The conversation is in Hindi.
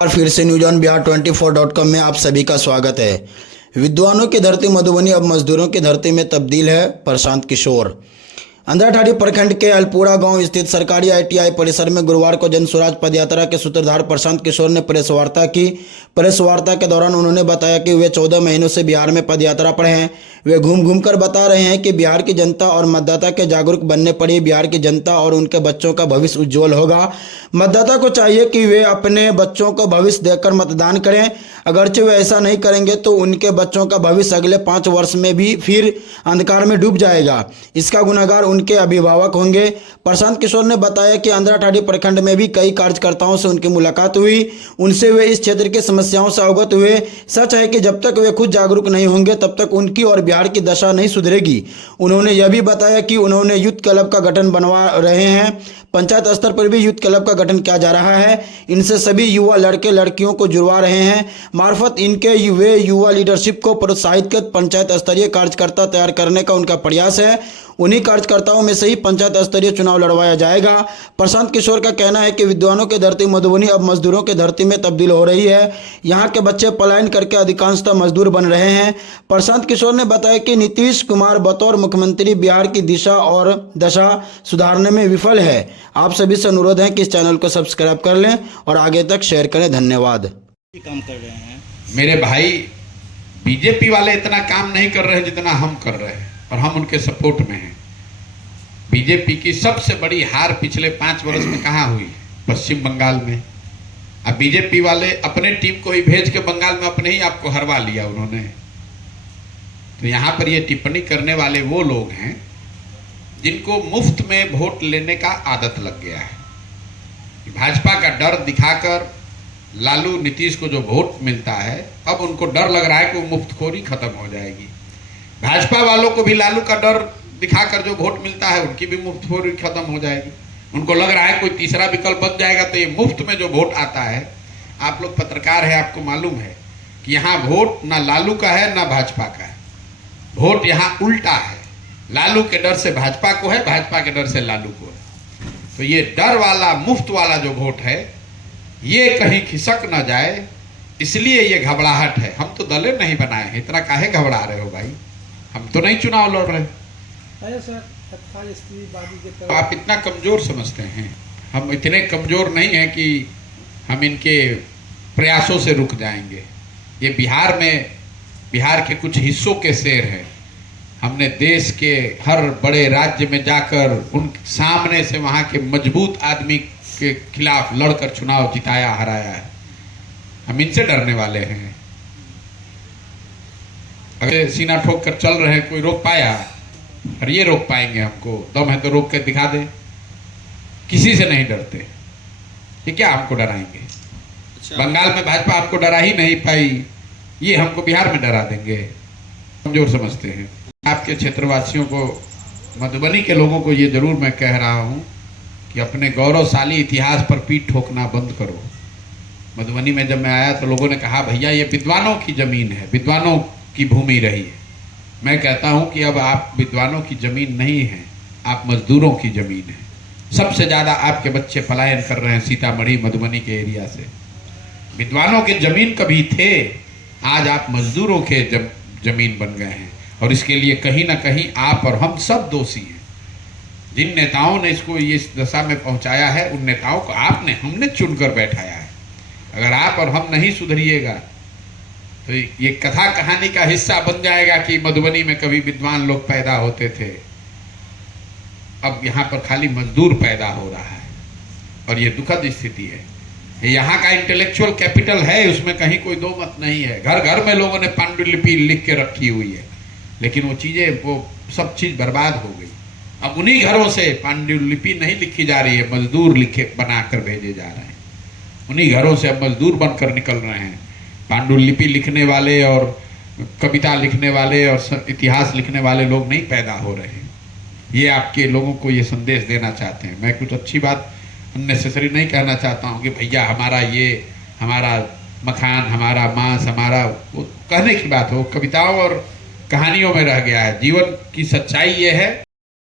और फिर से न्यूज ऑन बिहार 24.com में आप सभी का स्वागत है। विद्वानों की धरती मधुबनी अब मजदूरों की धरती में तब्दील है। प्रशांत किशोर। अंधाठाड़ी प्रखंड के अलपुरा गांव स्थित सरकारी ITI परिसर में गुरुवार को जन स्वराज पदयात्रा के सूत्रधार प्रशांत किशोर ने प्रेस वार्ता की। प्रेस वार्ता के दौरान उन्होंने बताया कि वे 14 महीनों से बिहार में पदयात्रा पर हैं। वे घूम घूम कर बता रहे हैं कि बिहार की जनता और मतदाता के जागरूक बनने पर ही बिहार की जनता और उनके बच्चों का भविष्य उज्जवल होगा। मतदाता को चाहिए कि वे अपने बच्चों को भविष्य देकर मतदान करें। अगरचे वे ऐसा नहीं करेंगे तो उनके बच्चों का भविष्य अगले 5 वर्ष में भी फिर अंधकार में डूब जाएगा। इसका गुनहगार उनके अभिभावक होंगे। प्रशांत किशोर ने बताया कि अंधाठाड़ी प्रखंड में भी कई कार्यकर्ताओं से उनकी मुलाकात हुई। उनसे वे इस क्षेत्र की समस्याओं से अवगत हुए। सच है कि जब तक वे खुद जागरूक नहीं होंगे तब तक उनकी और बिहार की दशा नहीं सुधरेगी। उन्होंने यह भी बताया कि उन्होंने यूथ क्लब का गठन बनवा रहे हैं। पंचायत स्तर पर भी यूथ क्लब का गठन किया जा रहा है। इनसे सभी युवा लड़के लड़कियों को जुड़वा रहे हैं। मार्फत इनके वे युवा लीडरशिप को प्रोत्साहित कर पंचायत स्तरीय कार्यकर्ता तैयार करने का उनका प्रयास है। उन्हीं कार्यकर्ताओं में से ही पंचायत स्तरीय चुनाव लड़वाया जाएगा। प्रशांत किशोर का कहना है कि विद्वानों की धरती मधुबनी अब मजदूरों की धरती में तब्दील हो रही है। यहाँ के बच्चे पलायन करके अधिकांशतः मजदूर बन रहे हैं। प्रशांत किशोर ने बताया कि नीतीश कुमार बतौर मुख्यमंत्री बिहार की दिशा और दशा सुधारने में विफल है। आप सभी से अनुरोध है कि इस चैनल को सब्सक्राइब कर लें और आगे तक शेयर करें। धन्यवाद। काम कर रहे हैं मेरे भाई, बीजेपी वाले इतना काम नहीं कर रहे हैं जितना हम कर रहे हैं और हम उनके सपोर्ट में हैं। बीजेपी की सबसे बड़ी हार पिछले 5 वर्ष में कहाँ हुई? पश्चिम बंगाल में। अब बीजेपी वाले अपने टीम को ही भेज के बंगाल में अपने ही आपको हरवा लिया उन्होंने। तो यहाँ पर ये टिप्पणी करने वाले वो लोग हैं जिनको मुफ्त में वोट लेने का आदत लग गया है। भाजपा का डर दिखाकर लालू नीतीश को जो वोट मिलता है, अब उनको डर लग रहा है कि वो मुफ्तखोरी खत्म हो जाएगी। भाजपा वालों को भी लालू का डर दिखाकर जो वोट मिलता है उनकी भी मुफ्तखोरी खत्म हो जाएगी। उनको लग रहा है कोई तीसरा विकल्प बन जाएगा तो ये मुफ्त में जो वोट आता है, आप लोग पत्रकार है, आपको मालूम है कि यहाँ वोट ना लालू का है ना भाजपा का है। वोट यहाँ उल्टा है, लालू के डर से भाजपा को है, भाजपा के डर से लालू को है। तो ये डर वाला मुफ्त वाला जो वोट है ये कहीं खिसक ना जाए, इसलिए ये घबराहट है। हम तो दलें नहीं बनाए हैं, इतना काहे घबरा रहे हो भाई? हम तो नहीं चुनाव लड़ रहे। आप इतना कमजोर समझते हैं, हम इतने कमजोर नहीं हैं कि हम इनके प्रयासों से रुक जाएंगे। ये बिहार में, बिहार के कुछ हिस्सों के शेर हैं। हमने देश के हर बड़े राज्य में जाकर उन सामने से वहाँ के मजबूत आदमी के खिलाफ लड़कर चुनाव जिताया, हराया है। हम इनसे डरने वाले हैं? अगर सीना ठोक कर चल रहे हैं, कोई रोक पाया? और ये रोक पाएंगे हमको? दम है तो रोक के दिखा दे। किसी से नहीं डरते, ये क्या हमको डराएंगे? बंगाल में भाजपा आपको डरा ही नहीं पाई, ये हमको बिहार में डरा देंगे? कमजोर समझते हैं। आपके क्षेत्रवासियों को, मधुबनी के लोगों को ये जरूर मैं कह रहा हूँ कि अपने गौरवशाली इतिहास पर पीठ ठोकना बंद करो। मधुबनी में जब मैं आया तो लोगों ने कहा भैया ये विद्वानों की जमीन है, विद्वानों की भूमि रही है। मैं कहता हूं कि अब आप विद्वानों की जमीन नहीं है, आप मजदूरों की जमीन है। सबसे ज्यादा आपके बच्चे पलायन कर रहे हैं सीतामढ़ी मधुबनी के एरिया से। विद्वानों के जमीन कभी थे, आज आप मजदूरों के जमीन बन गए हैं। और इसके लिए कहीं ना कहीं आप और हम सब दोषी हैं। जिन नेताओं ने इसको इस दशा में पहुंचाया है, उन नेताओं को हमने चुनकर बैठाया है। अगर आप और हम नहीं सुधरिएगा तो ये कथा कहानी का हिस्सा बन जाएगा कि मधुबनी में कभी विद्वान लोग पैदा होते थे, अब यहाँ पर खाली मजदूर पैदा हो रहा है। और ये दुखद स्थिति है। यहाँ का इंटेलेक्चुअल कैपिटल है, उसमें कहीं कोई दो मत नहीं है। घर घर में लोगों ने पांडुलिपि लिख के रखी हुई है, लेकिन वो चीजें, वो सब चीज बर्बाद हो गई। अब उन्हीं घरों से पांडुलिपि नहीं लिखी जा रही है, मजदूर लिखे बनाकर भेजे जा रहे हैं। उन्हीं घरों से अब मजदूर बनकर निकल रहे हैं। पांडुलिपि लिखने वाले और कविता लिखने वाले और इतिहास लिखने वाले लोग नहीं पैदा हो रहे हैं। ये आपके लोगों को ये संदेश देना चाहते हैं। मैं कुछ अच्छी बात अननेसेसरी नहीं कहना चाहता हूँ कि भैया हमारा ये, हमारा मखान, हमारा मांस, हमारा, वो कहने की बात हो, कविताओं और कहानियों में रह गया है। जीवन की सच्चाई ये है